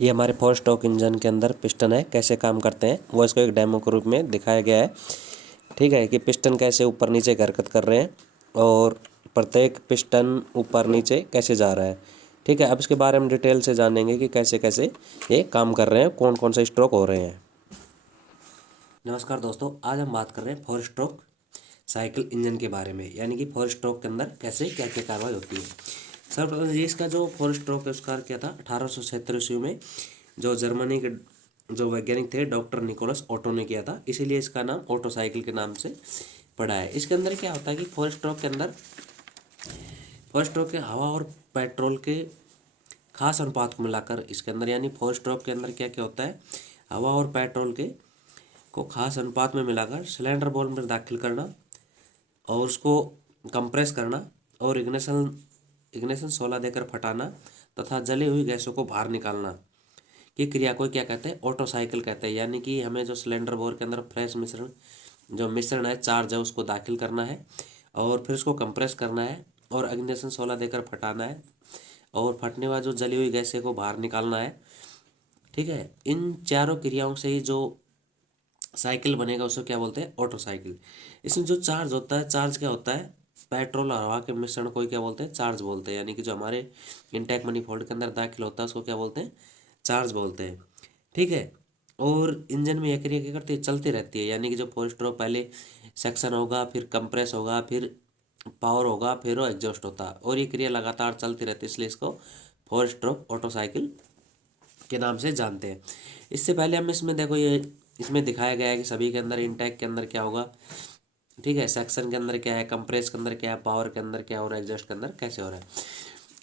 ये हमारे four stroke engine के अंदर पिस्टन है, कैसे काम करते हैं वो इसको एक डेमो के रूप में दिखाया गया है। ठीक है कि पिस्टन कैसे ऊपर नीचे हरकत कर रहे हैं और प्रत्येक पिस्टन ऊपर नीचे कैसे जा रहा है। ठीक है, अब इसके बारे में डिटेल से जानेंगे कि कैसे कैसे ये काम कर रहे हैं, कौन कौन से स्ट्रोक हो रहे हैं। नमस्कार दोस्तों, आज हम बात कर रहे हैं फोर स्ट्रोक साइकिल इंजन के बारे में, यानी कि फोर स्ट्रोक के अंदर कैसे क्या क्या कार्रवाई होती है। सर्वप्रथम ये इसका जो फोर स्ट्रोक आविष्कार किया था 1876 ईस्वी में, जो जर्मनी के जो वैज्ञानिक थे डॉक्टर निकोलस ऑटो ने किया था, इसीलिए इसका नाम ऑटो साइकिल के नाम से पड़ा है। इसके अंदर क्या होता है कि फोर स्ट्रोक के अंदर फोर स्ट्रोक के हवा और पेट्रोल के खास अनुपात को मिलाकर इसके अंदर, यानी फोर स्ट्रोक के अंदर क्या क्या होता है, हवा और पेट्रोल के को खास अनुपात में मिलाकर सिलेंडर बॉल में दाखिल करना और उसको कंप्रेस करना और इग्निशन इग्निशन शोला देकर फटाना तथा जली हुई गैसों को बाहर निकालना की क्रिया को क्या कहते हैं, ऑटो साइकिल कहते हैं। यानी कि हमें जो सिलेंडर बोर के अंदर फ्रेश मिश्रण है, चार्ज है, उसको दाखिल करना है और फिर उसको कंप्रेस करना है और इग्निशन शोला देकर फटाना है और फटने बाद जो जली हुई गैसें को बाहर निकालना है। ठीक है, इन चारों क्रियाओं से ही जो साइकिल बनेगा उसको क्या बोलते हैं, ऑटो साइकिल। इसमें जो चार्ज होता है, चार्ज क्या होता है, पेट्रोल और हवा के मिश्रण को ही क्या बोलते हैं, चार्ज बोलते हैं। यानी कि जो हमारे इंटेक मनीफोल्ड के अंदर दाखिल होता है उसको क्या बोलते हैं, चार्ज बोलते हैं। ठीक है, और इंजन में यह क्रिया क्या करती है, चलती रहती है। यानी कि जो फोर स्ट्रोक पहले सेक्शन होगा, फिर कंप्रेस होगा, फिर पावर होगा, फिर वो एग्जॉस्ट होता है और ये क्रिया लगातार चलती रहती है, इसलिए इसको फोर स्ट्रोक ऑटो साइकिल के नाम से जानते हैं। इससे पहले हम इसमें देखो, ये इसमें दिखाया गया है कि सभी के अंदर इंटेक के अंदर क्या होगा। ठीक है, सेक्शन के अंदर क्या है, कंप्रेस के अंदर क्या है, पावर के अंदर क्या हो रहा है, एग्जॉस्ट के अंदर कैसे हो रहा है।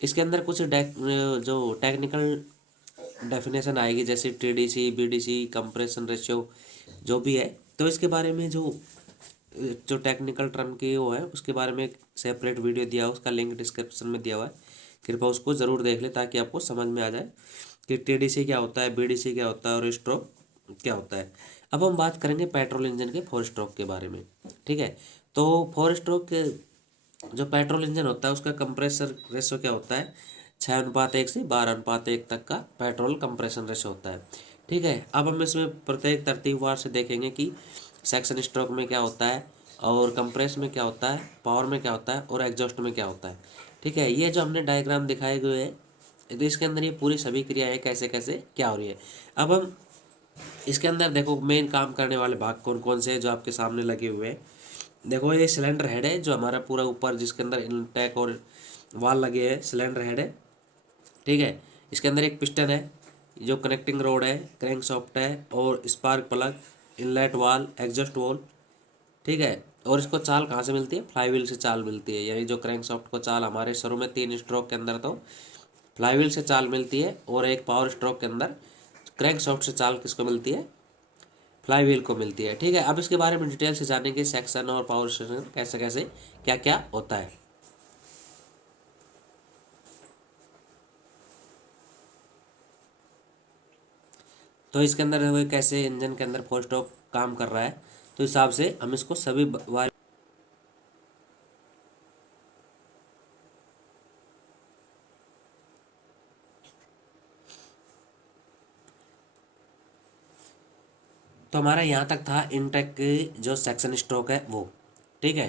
इसके अंदर कुछ जो टेक्निकल डेफिनेशन आएगी, जैसे टीडीसी, बीडीसी, कंप्रेशन रेशियो जो भी है, तो इसके बारे में जो टेक्निकल टर्म की वो है उसके बारे में एक सेपरेट वीडियो दिया है, उसका लिंक डिस्क्रिप्शन में दिया हुआ है, कृपया उसको ज़रूर देख ले ताकि आपको समझ में आ जाए कि टीडीसी क्या होता है, बीडीसी क्या होता है और स्ट्रोक क्या होता है। अब हम बात करेंगे पेट्रोल इंजन के फोर स्ट्रोक के बारे में। ठीक है, तो फोर स्ट्रोक के जो पेट्रोल इंजन होता है उसका कंप्रेसर रेशो क्या होता है, 6:1 से 12:1 तक का पेट्रोल कंप्रेशन रेशो होता है। ठीक है, अब हम इसमें प्रत्येक तरतीबवार से देखेंगे कि सेक्शन स्ट्रोक में क्या होता है और कंप्रेस में क्या होता है, पावर में क्या होता है और एग्जॉस्ट में क्या होता है। ठीक है, ये जो हमने डायग्राम दिखाए हुए हैं, तो इसके अंदर ये पूरी सभी क्रियाएं कैसे कैसे क्या हो रही है। अब हम इसके अंदर देखो मेन काम करने वाले भाग कौन कौन से हैं जो आपके सामने लगे हुए हैं। देखो ये सिलेंडर हेड है जो हमारा पूरा ऊपर, जिसके अंदर इनटेक और वाल लगे हैं, सिलेंडर हेड है। ठीक है, इसके अंदर एक पिस्टन है, जो कनेक्टिंग रोड है, क्रैंक सॉफ्ट है और स्पार्क प्लग, इनलेट वाल, एग्जॉस्ट वॉल। ठीक है, और इसको चाल कहाँ से मिलती है, फ्लाईव्हील से चाल मिलती है। यानी जो क्रैंक सॉफ्ट को चाल हमारे शुरू में 3 स्ट्रोक के अंदर तो फ्लाईव्हील से चाल मिलती है और एक पावर स्ट्रोक के अंदर क्रैंक सॉफ्ट से चाल किसको मिलती है, फ्लाईव्हील को मिलती है। ठीक है, अब इसके बारे में डिटेल से जानेंगे सेक्शन और पावर स्टेशन कैसे कैसे क्या क्या होता है। तो इसके अंदर देखो कैसे इंजन के अंदर फोर स्ट्रोक काम कर रहा है, तो हिसाब से हम इसको सभी बार। तो हमारा यहाँ तक था इनटेक की जो सेक्शन स्ट्रोक है वो। ठीक है,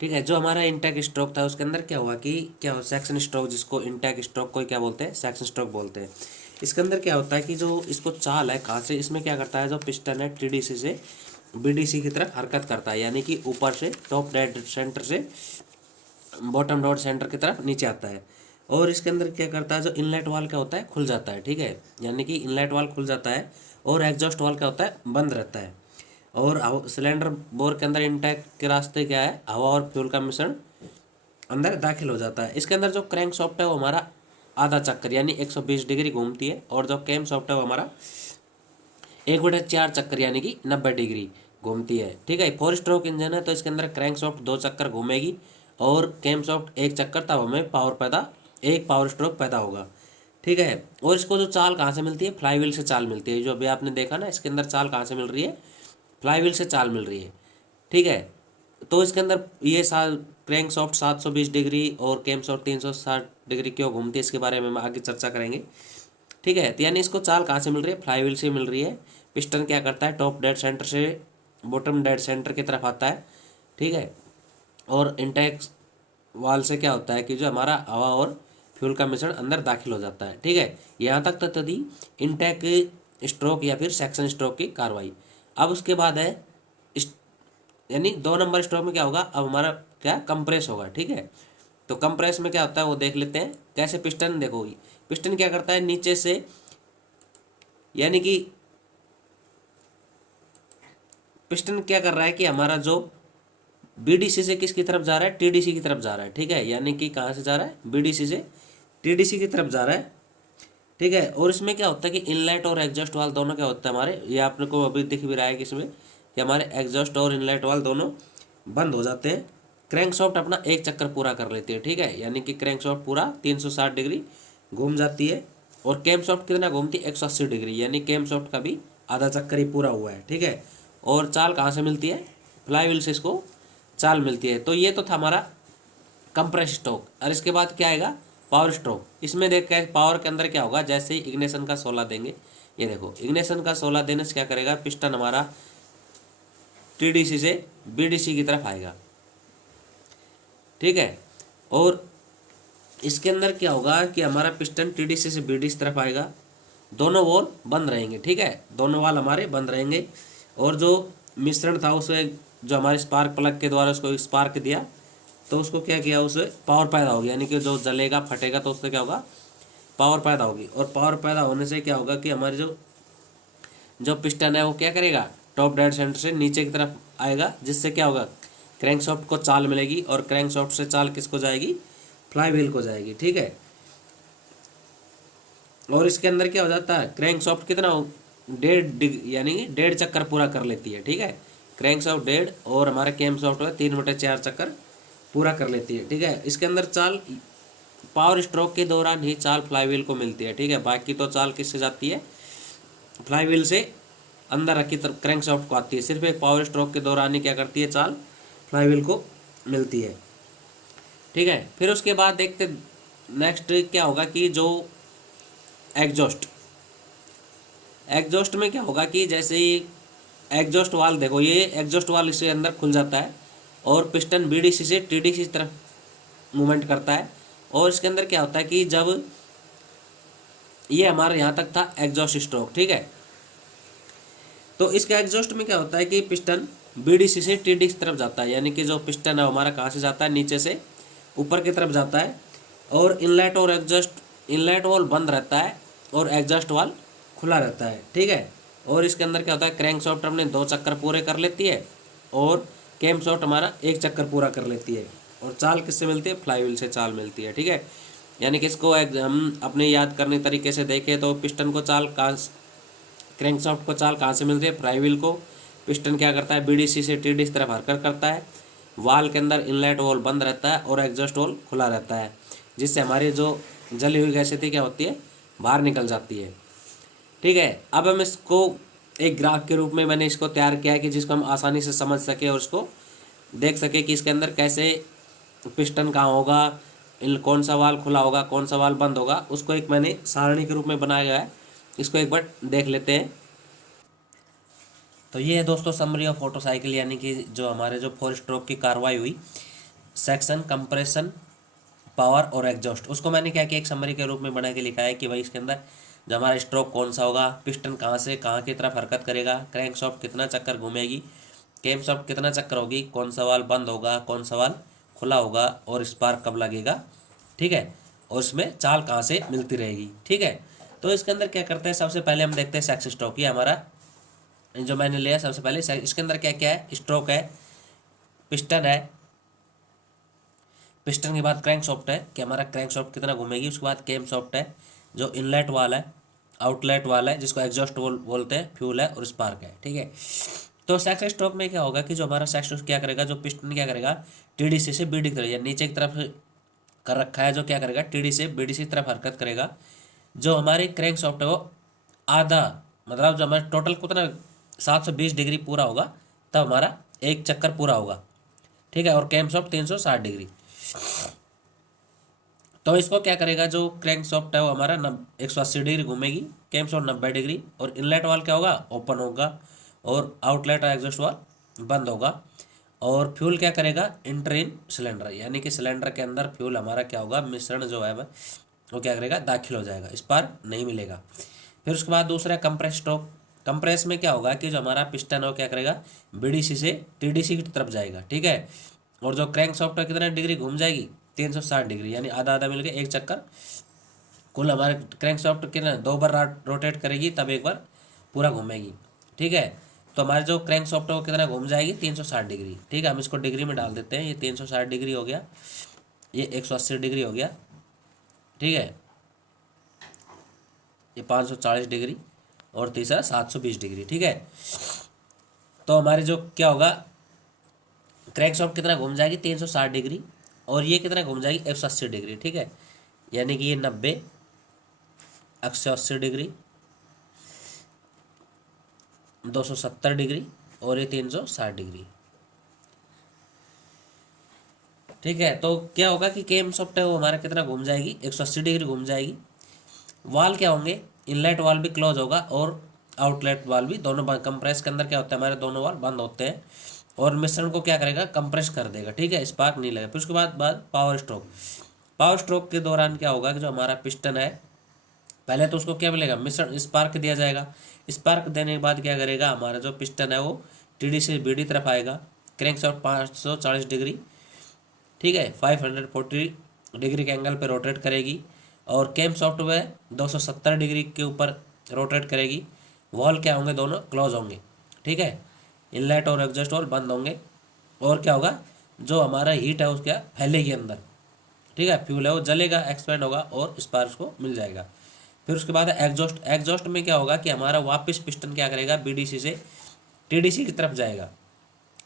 ठीक है, जो हमारा इंटेक स्ट्रोक था उसके अंदर क्या हुआ कि क्या हो, सेक्शन स्ट्रोक, जिसको इंटेक स्ट्रोक को क्या बोलते हैं, सेक्शन स्ट्रोक बोलते हैं। इसके अंदर क्या होता है कि जो इसको चाल है कहाँ से, इसमें क्या करता है, जो पिस्टन है टीडीसी से बीडीसी की तरफ हरकत करता है। यानी कि ऊपर से टॉप डेड सेंटर से बॉटम डॉट सेंटर की तरफ नीचे आता है। और इसके अंदर क्या करता है, जो इनलेट वाल क्या होता है, खुल जाता है। ठीक है, यानी कि इनलेट वाल खुल जाता है और एग्जॉस्ट वाल क्या होता है, बंद रहता है। और सिलेंडर बोर के अंदर इंटेक के रास्ते क्या है, हवा और फ्यूल का मिश्रण अंदर दाखिल हो जाता है। इसके अंदर जो क्रैंक सॉफ्ट है वो हमारा आधा चक्कर यानी 120 डिग्री घूमती है और जो कैम सॉफ्ट है वो हमारा 1/4 चक्कर यानी कि 90 डिग्री घूमती है। ठीक है, फोर स्ट्रोक इंजन है तो इसके अंदर क्रैंक सॉफ्ट 2 चक्कर घूमेगी और कैम सॉफ्ट 1 चक्कर, तब हमें एक पावर स्ट्रोक पैदा होगा। ठीक है, और इसको जो चाल कहाँ से मिलती है, फ्लाईव्हील से चाल मिलती है। जो अभी आपने देखा ना, इसके अंदर चाल कहाँ से मिल रही है, फ्लाईव्हील से चाल मिल रही है। ठीक है, तो इसके अंदर ये क्रैंक सॉफ्ट 720 डिग्री और कैम सॉफ्ट 360 डिग्री क्यों घूमती है, इसके बारे में हम आगे चर्चा करेंगे। ठीक है, तो यानी इसको चाल कहाँ से मिल रही है, फ्लाईव्हील से मिल रही है। पिस्टन क्या करता है, टॉप डेड सेंटर से बॉटम डेड सेंटर की तरफ आता है। ठीक है, और इंटेक वाल से क्या होता है कि जो हमारा हवा और फ्यूल का मिश्रण अंदर दाखिल हो जाता है। ठीक है, यहाँ तक तो थी इंटेक स्ट्रोक या फिर सेक्शन स्ट्रोक की कार्रवाई। अब उसके बाद है यानी 2 नंबर स्ट्रोक में क्या होगा, अब हमारा क्या कंप्रेस होगा। ठीक है, तो कंप्रेस में क्या होता है वो देख लेते हैं कैसे। पिस्टन देखो, पिस्टन क्या करता है नीचे से, यानी कि पिस्टन क्या कर रहा है कि हमारा जो बीडीसी से किसकी तरफ जा रहा है, टीडीसी की तरफ जा रहा है। ठीक है, यानी कि कहाँ से जा रहा है, बीडीसी से टीडीसी की तरफ जा रहा है। ठीक है, और इसमें क्या होता है कि इनलेट और एग्जॉस्ट वाल दोनों क्या होता है हमारे, ये आपने को अभी दिख भी रहा है कि इसमें कि हमारे एग्जॉस्ट और इनलेट वाल दोनों बंद हो जाते हैं। क्रैंकशाफ्ट अपना एक चक्कर पूरा कर लेती है। ठीक है, यानी कि क्रैंकशाफ्ट पूरा 360 डिग्री घूम जाती है। और कैमशाफ्ट कितना घूमती है, 180 डिग्री, यानी कैमशाफ्ट का भी आधा चक्कर ही पूरा हुआ है। ठीक है, और चाल कहाँ से मिलती है, फ्लाईव्हील से इसको चाल मिलती है। तो ये तो था हमारा कंप्रेस स्ट्रोक। और इसके बाद क्या आएगा, पावर स्ट्रोक। इसमें देख के पावर के अंदर क्या होगा, जैसे ही इग्निशन का 16 देंगे, ये देखो इग्निशन का 16 देने से क्या करेगा, पिस्टन हमारा टीडीसी से बीडीसी की तरफ आएगा। ठीक है, और इसके अंदर क्या होगा कि हमारा पिस्टन टीडीसी से बीडीसी तरफ आएगा, दोनों वॉल बंद रहेंगे। ठीक है, दोनों वाल हमारे बंद रहेंगे। और जो मिश्रण था उसे जो हमारे स्पार्क प्लग के द्वारा उसको स्पार्क दिया, तो उसको क्या किया, उसे पावर पैदा होगी, यानी कि जो जलेगा फटेगा तो उससे क्या होगा, पावर पैदा होगी। और पावर पैदा होने से क्या होगा कि हमारे जो जो पिस्टन है वो क्या करेगा, टॉप डेड सेंटर से नीचे की तरफ आएगा, जिससे क्या होगा, क्रैंकशाफ्ट को चाल मिलेगी। और क्रैंकशाफ्ट से चाल किसको जाएगी, फ्लाईव्हील को जाएगी। ठीक है, और इसके अंदर क्या हो जाता है, क्रैंकशाफ्ट कितना 1.5 यानी कि 1.5 चक्कर पूरा कर लेती है। ठीक है, क्रैंकशाफ्ट 1.5 और हमारा कैमशाफ्ट है 3/4 चक्कर पूरा कर लेती है। ठीक है, इसके अंदर चाल पावर स्ट्रोक के दौरान ही चाल फ्लाईव्हील को मिलती है। ठीक है, बाकी तो चाल किससे जाती है, फ्लाईव्हील से अंदर रखी तरफ क्रैंकशाफ्ट को आती है। सिर्फ एक पावर स्ट्रोक के दौरान ही क्या करती है, चाल फ्लाईव्हील को मिलती है। ठीक है, फिर उसके बाद देखते नेक्स्ट क्या होगा कि जो एग्जॉस्ट, एग्जॉस्ट में क्या होगा कि जैसे ही एग्जॉस्ट वाल देखो, ये एग्जॉस्ट वाल इसके अंदर खुल जाता है और पिस्टन बीडीसी से टीडीसी की तरफ मूवमेंट करता है। और इसके अंदर क्या होता है कि जब ये हमारे यहाँ तक था एग्जॉस्ट स्ट्रोक। ठीक है, तो इसके एग्जॉस्ट में क्या होता है कि पिस्टन बीडीसी से टीडीसी की तरफ जाता है, यानी कि जो पिस्टन है हमारा कहाँ से जाता है, नीचे से ऊपर की तरफ जाता है। और इनलेट और एग्जॉस्ट, इनलेट वाल बंद रहता है और एग्जॉस्ट वाल खुला रहता है। ठीक है, और इसके अंदर क्या होता है, क्रैंकशाफ्ट हमने 2 चक्कर पूरे कर लेती है और कैमशाफ्ट हमारा 1 चक्कर पूरा कर लेती है। और चाल किससे मिलती है, फ्लाईव्हील से चाल मिलती है। ठीक है, यानी कि इसको हम अपने याद करने तरीके से देखें तो पिस्टन को चाल कहाँ, क्रैंकशाफ्ट को चाल कहाँ से मिलती है, फ्लाईव्हील को। पिस्टन क्या करता है, बीडीसी से टीडीसी तरफ हरकत करता है। वाल के अंदर इनलेट वाल बंद रहता है और एग्जॉस्ट वाल खुला रहता है, जिससे हमारी जो जली हुई गैसें थी क्या होती है, बाहर निकल जाती है। ठीक है, अब हम इसको एक ग्राफ के रूप में मैंने इसको तैयार किया है कि जिसको हम आसानी से समझ सके और उसको देख सके कि इसके अंदर कैसे पिस्टन कहाँ होगा, कौन सा वाल खुला होगा, कौन सा वाल बंद होगा, उसको एक मैंने सारणी के रूप में बनाया गया है। इसको एक बार देख लेते हैं। तो ये है दोस्तों समरी ऑफ मोटरसाइकिल, यानी कि जो हमारे जो 4 स्ट्रोक की कार्रवाई हुई, सेक्शन, कंप्रेशन, पावर और एग्जॉस्ट, उसको मैंने क्या किया एक समरी के रूप में बना के लिखा है कि भाई इसके अंदर जो हमारा स्ट्रोक कौन सा होगा, पिस्टन कहाँ से कहाँ की तरफ हरकत करेगा, क्रैंकशाफ्ट कितना चक्कर घूमेगी, कैमशाफ्ट कितना चक्कर होगी, कौन सा वाल बंद होगा, कौन सा वाल खुला होगा और स्पार्क कब लगेगा। ठीक है, और इसमें चाल कहाँ से मिलती रहेगी। ठीक है, तो इसके अंदर क्या करते हैं, सबसे पहले हम देखते हैं सेक्स स्ट्रोक। ये हमारा जो मैंने लिया सबसे पहले, इसके अंदर क्या क्या है, स्ट्रोक है, पिस्टन है, पिस्टन के बाद क्रैंकशाफ्ट है कि हमारा क्रैंकशाफ्ट कितना घूमेगी, उसके बाद कैमशाफ्ट है जो इनलेट वाला है, आउटलेट वाला है जिसको एग्जॉस्ट बोलते हैं, फ्यूल है और स्पार्क है। ठीक है, तो सेक्स स्ट्रोक में क्या होगा कि जो हमारा सेक्स क्या करेगा, जो पिस्टन क्या करेगा, टीडीसी से बीडी की तरफ या नीचे की तरफ कर रखा है, जो क्या करेगा, टीडी से बीडीसी की तरफ हरकत करेगा। जो हमारी क्रैंकशाफ्ट है वो आधा, मतलब जो हमारा टोटल कितना 720 डिग्री पूरा होगा, तब हमारा 1 चक्कर पूरा होगा। ठीक है, और कैमशॉफ्ट 360 डिग्री। तो इसको क्या करेगा, जो क्रैंकशॉफ्ट है वो हमारा 180 डिग्री घूमेगी, कैमशॉफ्ट 90 डिग्री, और इनलेट वाल क्या होगा, ओपन होगा, और आउटलेट और एग्जॉस्ट वाल बंद होगा। और फ्यूल क्या करेगा, इंटर इन सिलेंडर, यानी कि सिलेंडर के अंदर फ्यूल हमारा क्या होगा, मिश्रण जो है वो क्या करेगा, दाखिल हो जाएगा, स्पार्क नहीं मिलेगा। फिर उसके बाद दूसरा कंप्रेस स्ट्रोक। कंप्रेस में क्या होगा कि जो हमारा पिस्टन है वो क्या करेगा, बीडीसी से टीडीसी की तरफ जाएगा, ठीक है। और जो क्रैंक सॉफ्ट है कितना डिग्री घूम जाएगी, 360 डिग्री, यानी आधा आधा मिलकर एक चक्कर कुल हमारे क्रैंक सॉफ्ट कितना 2 बार रोटेट करेगी, तब एक बार पूरा घूमेगी, ठीक है। तो हमारे जो क्रैंक सॉफ्ट है वो कितना घूम जाएगी, 360 डिग्री, ठीक है। हम इसको डिग्री में डाल देते हैं, ये 360 डिग्री हो गया, ये 180 डिग्री हो गया, ठीक है, ये 540 डिग्री, और तीसरा 720 डिग्री, ठीक है। तो हमारे जो क्या होगा, क्रैंक शॉफ्ट कितना घूम जाएगी, 360 डिग्री, और ये कितना घूम जाएगी, 180 डिग्री, ठीक है। यानी कि ये 90, 180 डिग्री, 270 डिग्री, और ये 360 डिग्री, ठीक है। तो क्या होगा कि केम सॉफ्ट है वो हमारा कितना घूम जाएगी, 180 डिग्री घूम जाएगी। वाल क्या होंगे, इनलेट वाल भी क्लोज होगा, और आउटलेट वाल भी, दोनों कंप्रेस के अंदर क्या होता है, हमारे दोनों वाल बंद होते हैं, और मिश्रण को क्या करेगा, कंप्रेस कर देगा, ठीक है, स्पार्क नहीं लगेगा। फिर उसके बाद पावर स्ट्रोक। पावर स्ट्रोक के दौरान क्या होगा कि जो हमारा पिस्टन है, पहले तो उसको क्या मिलेगा, मिश्रण स्पार्क दिया जाएगा। स्पार्क देने के बाद क्या करेगा, हमारा जो पिस्टन है वो टीडी से बीडी तरफ आएगा, क्रैंक शॉफ्ट 540 डिग्री, ठीक है, 540 डिग्री के एंगल पे रोटेट करेगी, और कैम सॉफ्टवेयर 270 डिग्री के ऊपर रोटेट करेगी। वॉल क्या होंगे, दोनों क्लोज होंगे, ठीक है, इनलेट और एग्जॉस्ट वॉल बंद होंगे। और क्या होगा, जो हमारा हीट है उसका फैलेगी अंदर, ठीक है, फ्यूल है वो जलेगा, एक्सपेंड होगा, और स्पार्क्स को मिल जाएगा। फिर उसके बाद एग्जॉस्ट। एग्जॉस्ट में क्या होगा कि हमारा वापस पिस्टन क्या करेगा, बीडीसी से टीडीसी की तरफ जाएगा,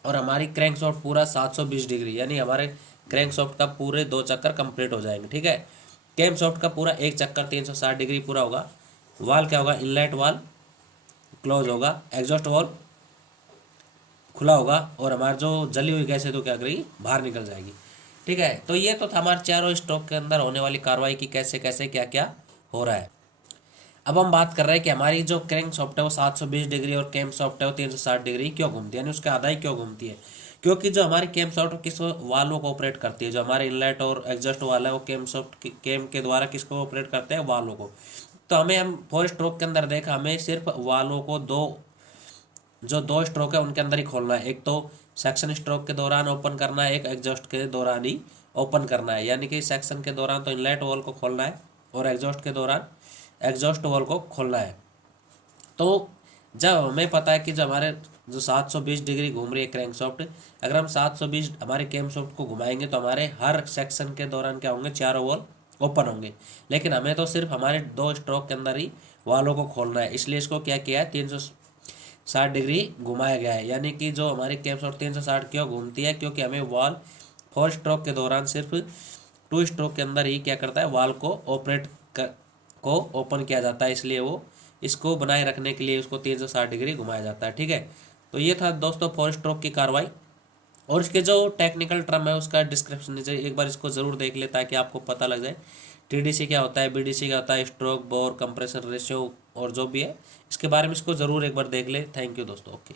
और हमारी क्रैंक शॉफ्ट पूरा 720 डिग्री, यानी हमारे क्रैंक शॉफ्ट का पूरे 2 चक्कर कंप्लीट हो जाएंगे, ठीक है। कैम शॉफ्ट का पूरा एक चक्कर 360 डिग्री पूरा होगा। वाल क्या होगा, इनलेट वाल क्लोज होगा, एग्जॉस्ट वाल खुला होगा, और हमारी जो जली हुई गैस है तो क्या करेगी, बाहर निकल जाएगी, ठीक है। तो ये तो था हमारे चारों स्ट्रोक के अंदर होने वाली कार्रवाई की कैसे कैसे क्या क्या हो रहा है। अब हम बात कर रहे हैं कि हमारी जो क्रैंक सॉफ्ट है वो 720 डिग्री, और कैम सॉफ्ट है वो 360 डिग्री क्यों घूमती है, यानी उसका आधा ही क्यों घूमती है। क्योंकि जो हमारी कैम सॉफ्ट किस वालों को ऑपरेट करती है, जो हमारे इनलेट और एग्जॉस्ट वाल है वो कैम सॉफ्ट केम के द्वारा किसको ऑपरेट करते हैं, वालों को। तो हम 4 स्ट्रोक के अंदर देखा, हमें सिर्फ वालों को जो 2 स्ट्रोक है उनके अंदर ही खोलना है। एक तो सेक्शन स्ट्रोक के दौरान ओपन करना है, एक एग्जॉस्ट के दौरान ही ओपन करना है, यानी कि सेक्शन के दौरान तो इनलेट वॉल को खोलना है, और एग्जॉस्ट के दौरान एग्जॉस्ट वॉल को खोलना है। तो जब हमें पता है कि जब हमारे जो 720 डिग्री घूम रही है क्रैंक सॉफ्ट, अगर हम 720 हमारे कैम सॉफ्ट को घुमाएंगे तो हमारे हर सेक्शन के दौरान क्या होंगे, चारों वॉल ओपन होंगे। लेकिन हमें तो सिर्फ हमारे 2 स्ट्रोक के अंदर ही वालों को खोलना है, इसलिए इसको क्या किया है, 360 डिग्री घुमाया गया है। यानी कि जो हमारी कैम सॉफ्ट 360 क्यों घूमती है, क्योंकि हमें वॉल 4 स्ट्रोक के दौरान सिर्फ 2 स्ट्रोक के अंदर ही क्या करता है, वाल को को ओपन किया जाता है, इसलिए वो इसको बनाए रखने के लिए उसको 360 डिग्री घुमाया जाता है, ठीक है। तो ये था दोस्तों 4 स्ट्रोक की कार्रवाई, और इसके जो टेक्निकल टर्म है उसका डिस्क्रिप्शन नीचे एक बार इसको ज़रूर देख ले, ताकि आपको पता लग जाए टीडीसी क्या होता है, बीडीसी क्या होता है, स्ट्रोक, बोर, कंप्रेशन रेशियो, और जो भी है इसके बारे में इसको ज़रूर एक बार देख ले। थैंक यू दोस्तों, ओके।